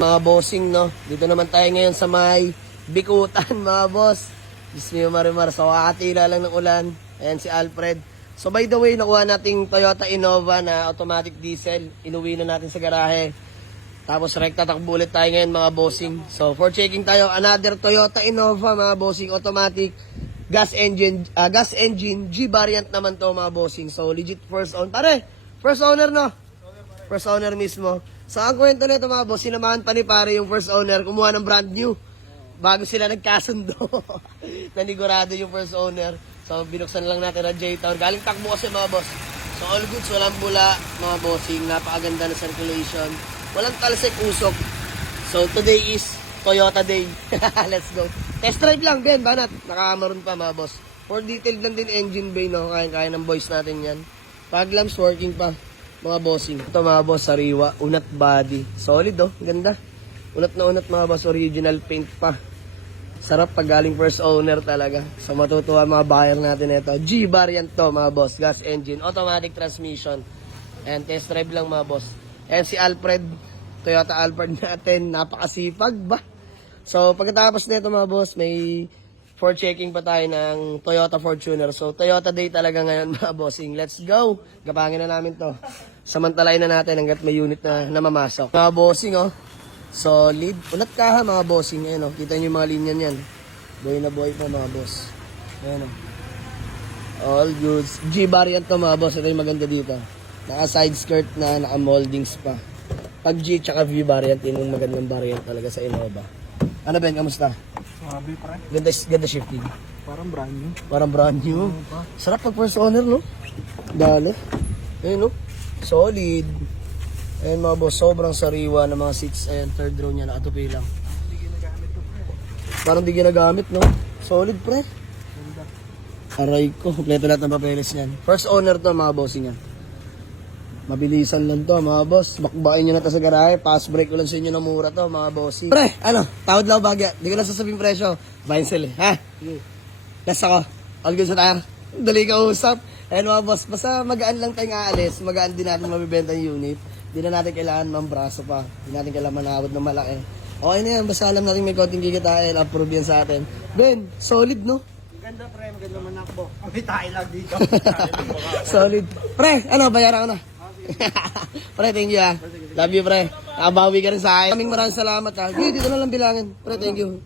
Mga bossing, no? Dito naman tayo ngayon sa may Bikutan, mga boss. Diyos mio marimar. So, kakatila lang ng ulan. Ayan si Alfred. So, by the way, nakuha nating Toyota Innova na automatic diesel. Inuwi na natin sa garahe. Tapos, rekta takbo ulit tayo ngayon, mga bossing. So, for checking tayo, another Toyota Innova, mga bossing, automatic. Gas engine, G variant naman to, mga bossing. So, legit first owner. Pare, first owner, no? First owner mismo. So, ang kwento nito, mga boss, sinamahan pa ni pare yung first owner, kumuha ng brand new. Bago sila nagkasundo. Nanigurado yung first owner. So, binuksan lang natin ang J-Town. Galing takbo kasi, mga boss. So, all goods, walang bula, mga bossing. Napakaganda na circulation. Walang talsik, usok. So, today is Toyota Day. Let's go. Test drive lang, Ben, banat. Nakamaroon pa, mga boss. For detailed lang din engine bay, no? Kaya ng boys natin yan. Fog lamps working pa. Mga bossing. Ito, mga boss, sariwa. Unat body. Solid, oh. Ganda. Unat na unat, mga boss. Original paint pa. Sarap pag galing first owner talaga. So, matutuwa mga buyer natin ito. G variant to, mga boss. Gas engine. Automatic transmission. And test drive lang, mga boss. And si Alfred. Toyota Alfred natin. Napakasipag ba? So, pagkatapos nito, mga boss, may for checking pa tayo ng Toyota Fortuner. So, Toyota Day talaga ngayon, mga bossing. Let's go! Gapangin na namin to. Samantalain na natin hanggat may unit na namamasok. Mga bossing, oh. Solid. Ulat ka ha, mga bossing. Ayan, oh. Kita nyo yung mga linya niyan. Boy na boy pa, mga boss. Ayan, oh. All goods. G variant to, mga boss. Ito yung maganda dito. Naka side skirt na, naka moldings pa. Pag G tsaka V variant, yun yung magandang variant talaga sa Innova. Ano, Ben? Kamusta? Sabi pa rin. Ganda shifting. Parang brand new. Parang brand new. Sarap pag first owner, no? Dali. Ayun, no? Solid. Ayun, mga boss. Sobrang sariwa ng mga seats. Ayun, third row niya. Nakatupi lang. Hindi ginagamit to, pre. Parang di ginagamit, no? Solid, pre. Ganda. Aray ko. Kompleto lahat ng papeles niyan. First owner to, mga bossing yan. Mabilisan lang to, mga boss. Bakbain nyo na to sa garahe. Pass break ko lang sa inyo na mura to, mga bossing. Pre, ano? Tawad lang bagya. Di ko na sasabihin presyo. Buy and sell, eh. Ha? Last ako. All good sa tayo. Dali ka usap. Ayun, mga boss. Basta magaan lang tayong aalis. Magaan din natin mabibenta yung unit. Di na natin kailangan mambraso pa. Di natin kailangan manawad ng malaki. Okay na yan. Basta alam natin may konting kikitain. Approve yan sa atin. Ben, solid, no? Ganda, pre. Maganda manakbo. May tayo lang dito. Solid. Pre, ano? Bayaran ko na. Pre, thank you, ha. Love you, pre. Nakabawi ka rin sa akin. Maraming salamat, ha. Dito na lang bilangin. Pre, thank you.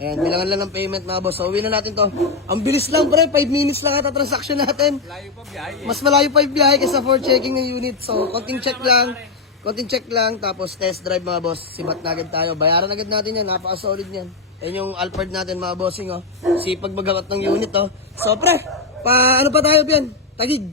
Ayan, bilangan lang ng payment, mga boss. So, uwi na natin to. Ang bilis lang, pre. 5 minutes lang ata transaction natin. Layo pa biyahe. Mas malayo pa yung biyahe kaysa for checking ng unit. So, konting check lang. Konting check lang. Tapos, test drive, mga boss. Sibat na agad tayo. Bayaran agad natin yan. Napaka-solid yan. Ayan yung Alphard natin, mga bossing, oh. Sipag magagat ng unit, oh. So, pre, ano pa tayo, Pian? Tagig.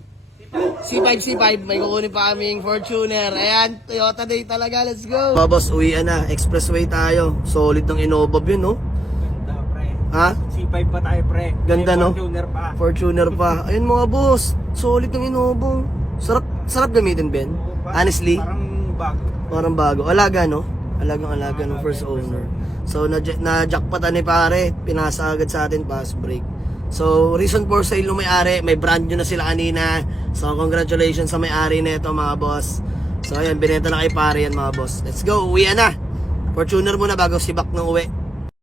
C5, may kukunin pa kaming Fortuner. Ayan, Toyota Day talaga. Let's go. Mga boss, uwian na. Expressway tayo. Solid ng Innova yun, no? Ganda, pre. Ha? C5 pa tayo, pre. Ganda, May no? Fortuner pa. Fortuner pa. Ayun, mga boss. Solid ng Innova. Sarap gamitin, Ben. Honestly, Parang bago. parang bago. Alaga, no? Alagang-alaga ng first owner. So, na-jackpotan ni pare. Pinasa agad sa atin, pass break. So, reason for sale ng may-ari, may brand new na sila kanina. So, congratulations sa may-ari nito, mga boss. So, ayan, binenta na kay pare yan, mga boss. Let's go, uwi na. Fortuner muna bago sibak ng uwi.